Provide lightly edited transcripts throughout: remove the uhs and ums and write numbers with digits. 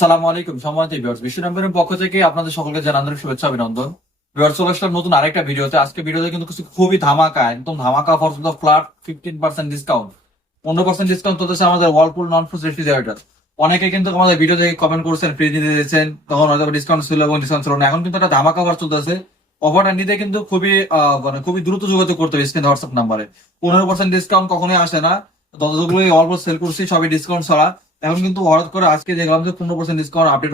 সালামু আলাইকুম সম্মানিত ভিউয়ার্স, বিশ্ব নম্বরের পক্ষ থেকে আপনাদের সকলকে জানাই আন্তরিক শুভেচ্ছা অভিনন্দন। ভিউয়ার্স, চলে আসলাম নতুন আরেকটা ভিডিওতে। আজকে ভিডিওতে কিন্তু কিছু খুবই ধামাকা, একদম ধামাকা অফার, ফ্ল্যাট 15% ডিসকাউন্ট, 15% ডিসকাউন্ট চলতেছে আমাদের ওয়ালপুল নন ফ্রিজ রেফ্রিজারেটর। অনেকে কিন্তু আমাদের ভিডিও থেকে কমেন্ট করছেন, ফ্রিজ নিতে দিয়েছেন, তখন হয়তো ডিসকাউন্ট ছিল এবং ডিসকাউন্ট ছিল না। এখন কিন্তু একটা ধামাকা অফার চলতেছে। অফারটা নিতে কিন্তু মানে খুবই দ্রুত যোগাযোগ করতে হবে স্ক্রিনে হোয়াটসঅ্যাপ নাম্বারে। 15% ডিসকাউন্ট কখনোই আসে না, যতগুলো অল্প সেল করছি সবই ডিসকাউন্ট ছাড়া। এখন কিন্তু হঠাৎ করে আজকে দেখলাম যে 15% ডিসকাউন্ট আপডেট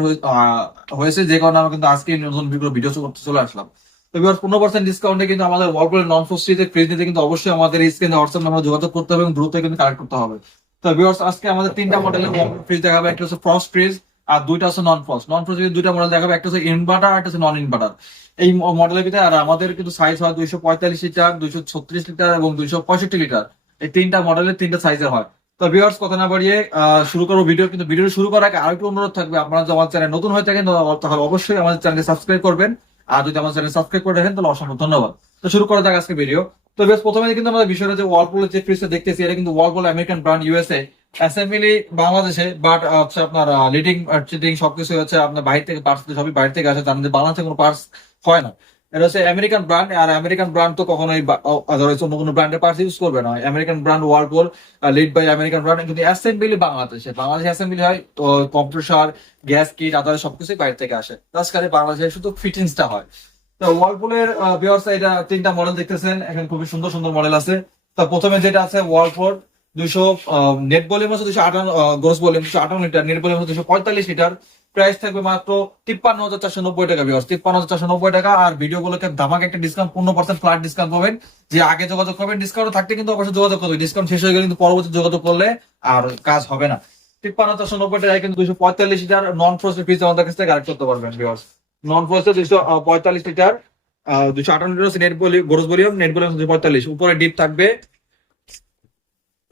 হয়েছে, যে কারণে আমরা কিন্তু আজকে নতুন ভিডিও করতে চলে আসলাম। তো 15% ডিসকাউন্টে কিন্তু আমাদের ওয়ালপুলের নন ফ্রিজে ফ্রিজ নিতে কিন্তু অবশ্যই আমাদের স্ক্রিনে হোয়াটসঅ্যাপ নাম্বার যোগাযোগ করতে হবে এবং দ্রুত কিন্তু কালেক্ট করতে হবে। তো ভিউয়ার্স, আজকে আমাদের তিনটা মডেলের ফ্রিজ দেখাবে। একটা হচ্ছে ফ্রস্ট ফ্রিজ আর দুইটা হচ্ছে নন ফ্রস্ট। নন ফ্রস্ট দুইটা মডেল দেখাবে, একটা হচ্ছে ইনভার্টার আর একটা হচ্ছে নন ইনভার্টার। এই মডেলের ভিতরে আর আমাদের কিন্তু সাইজ হয় 245 লিটার, 236 লিটার এবং 265 লিটার। এই তিনটা মডেলের তিনটা সাইজের হয়। তো ভিউয়ার্স, কথা না বাড়িয়ে শুরু করবো ভিডিও। কিন্তু ভিডিও শুরু করার আগে আরেকটু অনুরোধ থাকবে, আপনারা যদি আমার চ্যানেল নতুন হয়ে থাকেন তাহলে অবশ্যই আমাদের চ্যানেলকে সাবস্ক্রাইব করবেন। আর যদি আমার চ্যানেল সাবস্ক্রাইব করে রাখেন তাহলে অসংখ্য ধন্যবাদ। তো শুরু করা যাক আজকে ভিডিও। তো বেশ প্রথমে কিন্তু আমরা বিষয়টা যে ওয়ালপুলের যে ফ্রিজটা দেখতেছি, এটা কিন্তু ওয়ালপুল আমেরিকান ব্র্যান্ড, ইউএসএ, অ্যাসেম্বলি বাংলাদেশে, বাট হচ্ছে আপনার লিডিং চিটিং সবকিছু হচ্ছে আপনার বাইরে থেকে, পার্টস সবই বাইরে থেকে আসে, জানেন যে বাংলাদেশে কোনো পার্টস হয় না। এটা হচ্ছে আমেরিকান ব্র্যান্ড, আর আমেরিকান ব্র্যান্ড তো কখনোই অন্য কোনো ব্র্যান্ডের পার্টস ইউজ করবে না। American brand Whirlpool, lead by American brand. কিন্তু অ্যাসেম্বলি বাংলাদেশে অ্যাসেম্বলি হয়, তো কম্প্রেসার, গ্যাস কিট, আদার সবকিছুই বাইরে থেকে আসে। তাছাড়া বাংলাদেশে শুধু ফিটিংসটা হয়। তো ওয়ালপুলের ভিউয়ার্স, এটা তিনটা মডেল দেখতেছেন, এখন খুবই সুন্দর সুন্দর মডেল আছে। তো প্রথমে যেটা আছে ওয়ালপুল 200, নেট ভলিউম আছে 258, gross volume 258 litre, net volume আছে 245 লিটার। প্রাইস থাকবে মাত্র 53,490 টাকা। ভিউয়ার্স, 53,490 টাকা। আর ভিডিও গুলোকে ধামাকা একটা ডিসকাউন্ট, 15% ফ্ল্যাট ডিসকাউন্ট পাবেন। যে আগে যোগাযোগ করবেন, ডিসকাউন্ট থাকতে কিন্তু অবশ্যই যোগাযোগ করবেন। ডিসকাউন্ট শেষ হয়ে গেলে কিন্তু পরবর্তী যোগাযোগ করলে আর কাজ হবে না। 53,490 টাকায় কিন্তু 245 লিটার নন ফ্রোস্টেড ফ্রিজ আমাদের কাছ থেকে কালেক্ট করতে পারবেন। Viewers, non frosted 245 litre, 258 litre net volume, gross volume, net volume 245। উপরে ডিপ থাকবে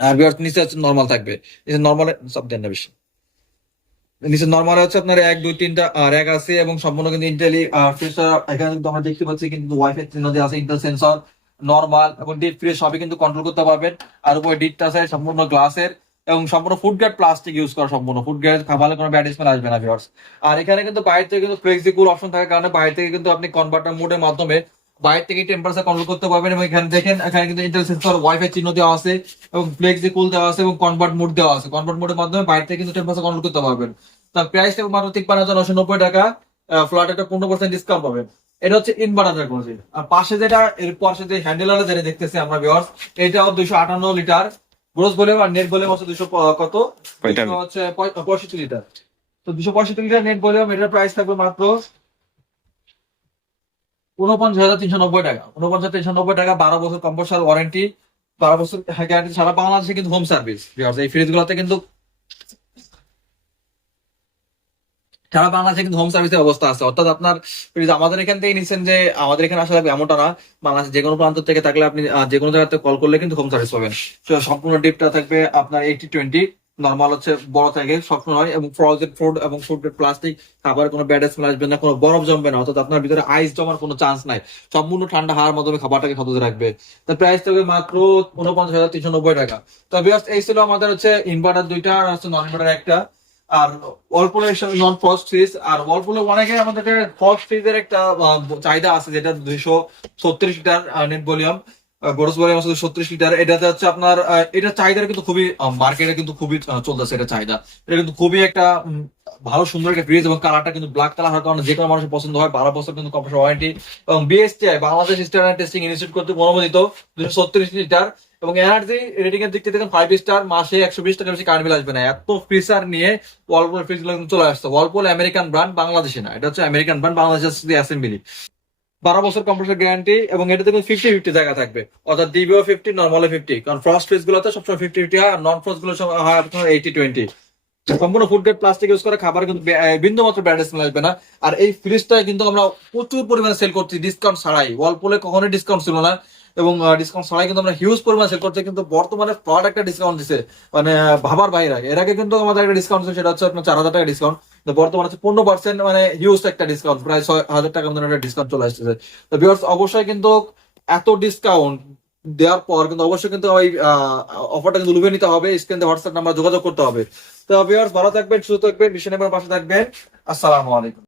আর ভিউয়ার্স নিচে হচ্ছে নরমাল থাকবে। নরমাল সব দেন না বেশি। নিচে নরমাল হচ্ছে আপনার 1 2 3টা র্যাক আছে এবং সম্পূর্ণ কিন্তু ইন্টেলি ফিচার। এখানে কিন্তু আমরা দেখতে পাচ্ছি কিন্তু ওয়াইফাই চিহ্ন দেওয়া আছে, ইন্টেল সেন্সর, নরমাল এবং ডিপ ফ্রিজ সবই কিন্তু কন্ট্রোল করতে পারবেন। আর উপরে ডিপটা আছে সম্পূর্ণ গ্লাসের এবং সম্পূর্ণ ফুড গ্রেড প্লাস্টিক ইউজ করা, সম্পূর্ণ ফুড গ্রেড, খাবারের কোনো ব্যাড স্মেল আসবে না ভিউয়ার্স। আর এখানে কিন্তু বাইরে থেকে কিন্তু ফ্লেক্সিবল অপশন থাকার কারণে বাইরে থেকে কিন্তু আপনি কনভার্টার মোডের মাধ্যমে বাইরে থেকে টেম্পারেচার কন্ট্রোল করতে পারবেন। এবং এখানে দেখেন, এখানে কিন্তু ইন্টেল সেন্সর, ওয়াইফাই চিহ্ন দেওয়া আছে এবং ফ্লেক্সিবল দেওয়া আছে এবং কনভার্ট মোড দেওয়া আছে। কনভার্ট মোডের মাধ্যমে বাইরে থেকে কিন্তু টেম্পারেচার কন্ট্রোল করতে পারবেন। তার প্রাইস থাকবে মাত্র 53,990 টাকা। ফ্ল্যাট একটা 15% ডিসকাউন্ট পাবেন। এটা হচ্ছে ইনভার্টার কোর্সি। আর পাশে যেটা, এর পাশে যে হ্যান্ডেলার যেটা দেখতেছি আমরা ভিউয়ার্স, এটাও 258 লিটার গ্রোস ভলিউম, আর নেট ভলিউম হচ্ছে 200 কত, 200 হচ্ছে 65 লিটার। তো 265 লিটার নেট ভলিউম, এটার প্রাইস থাকবে মাত্র 49,390 টাকা। 49,390 টাকা, 12 বছর কম্পোসার ওয়ারেন্টি, 12 বছর গ্যারান্টি, সারা বাংলাদেশে কিন্তু হোম সার্ভিস। এই ফ্রিজ গুলোতে কিন্তু সারা বাংলাদেশে কিন্তু হোম সার্ভিসের ব্যবস্থা আছে। অর্থাৎ আপনার ফ্রিজ আমাদের এখান থেকে নিচ্ছেন, যে আমাদের এখানে আসলে এমনটা না, বাংলাদেশের যে কোনো প্রান্ত থেকে থাকলে আপনি যে কোনো জায়গাতে কল করলে কিন্তু হোম সার্ভিস পাবেন। তো সম্পূর্ণ ডিপটা থাকবে আপনার 80/20, নর্মাল হচ্ছে বড় থাকে সবসময়, এবং ফ্রোজেন ফুড এবং ফুড প্লাস্টিক, খাবার কোনো ব্যাড স্মেল আসবে না, কোনো বরফ জমবে না, অর্থাৎ আপনার ভিতরে আইস জমার কোনো চান্স নাই। সম্পূর্ণ ঠান্ডা হাওয়ার মাধ্যমে খাবারটাকে সতেজ রাখবে। তার প্রাইস থাকবে মাত্র 49,390 টাকা। তো ভিউয়ার্স, এই ছিল আমাদের হচ্ছে ইনভার্টার দুইটা আর হচ্ছে নন ইনভার্টার একটা। আর ওয়ালপুলের নন ফ্রস্ট ফ্রিজ, আর ওয়ালপুলে অনেকে আমাদের ফ্রস্ট ফ্রিজের একটা চাহিদা আছে, যেটা 236 litre net volume, gross volume আছে 236 লিটার। এটাতে হচ্ছে আপনার এটা চাহিদা কিন্তু খুবই মার্কেটে কিন্তু খুবই চলতেছে এটা চাহিদা। এটা কিন্তু খুবই একটা ভালো সুন্দর একটা ফ্রিজ, এবং কালারটা কিন্তু ব্ল্যাক কালার হওয়ার কারণে যে কোনো মানুষের পছন্দ হয়। 12 বছর কিন্তু কম্প্রেসার ওয়ারেন্টি, এবং BSTI Bangladesh standard testing institute কর্তৃক অনুমোদিত 236 লিটার। এবং এনার্জি রেটিং এর দিক থেকে দেখেন 5 স্টার, মাসে 120 টাকা বেশি কারেন্ট বিল আসবে না। এত ফিচার নিয়ে ওয়ালপুল ফ্রিজ গুলো কিন্তু চলে আসছে। ওয়ালপুল আমেরিকান ব্র্যান্ড, বাংলাদেশে না, এটা হচ্ছে আমেরিকান ব্র্যান্ড, বাংলাদেশের অ্যাসেম্বলি। 12 বছর কম্প্রেসার গ্যারান্টি, এবং এটাতে কিন্তু 50-50 জায়গা থাকবে, অর্থাৎ ডিবিও 50, নর্মাল 50। কারণ ফ্রস্ট ফ্রিজ গুলোতে সবসময় 50-50 হয়, আর নন ফ্রস্ট গুলো সব হয় আপনার 80-20। সম্পূর্ণ ফুড গ্রেড প্লাস্টিক ইউজ করে, খাবার কিন্তু বিন্দু মাত্র ব্যাড স্মেল আসবে না। আর এই ফ্রিজটা কিন্তু আমরা প্রচুর পরিমাণে সেল করছি ডিসকাউন্ট ছাড়াই। ওয়ালপুলে কখনোই ডিসকাউন্ট ছিল না, এবং ডিসকাউন্ট ছাড়াই কিন্তু আমরা হিউজ পরিমাণে সেল করছি। কিন্তু বর্তমানে ফ্লড একটা ডিসকাউন্ট দিছে, মানে ভাবার বাইরে। এর আগে কিন্তু আমাদের একটা ডিসকাউন্ট ছিল, সেটা হচ্ছে আপনার 4,000 টাকা ডিসকাউন্ট। বর্তমানে হচ্ছে 15%, মানে হিউজ একটা ডিসকাউন্ট, প্রায় 6,000 টাকার মতো একটা ডিসকাউন্ট চলে আসতেছে। তো ভিউয়ার্স, অবশ্যই কিন্তু এত ডিসকাউন্ট দেওয়ার পর কিন্তু অবশ্যই কিন্তু ওই অফারটা কিন্তু লুভে নিতে হবে, স্ক্রিনে হোয়াটসঅ্যাপ নাম্বার যোগাযোগ করতে হবে। তো ভিউয়ার্স ভালো থাকবেন, সুস্থ থাকবেন, বিশ্ব নেবার পাশে থাকবেন। আসসালামু আলাইকুম।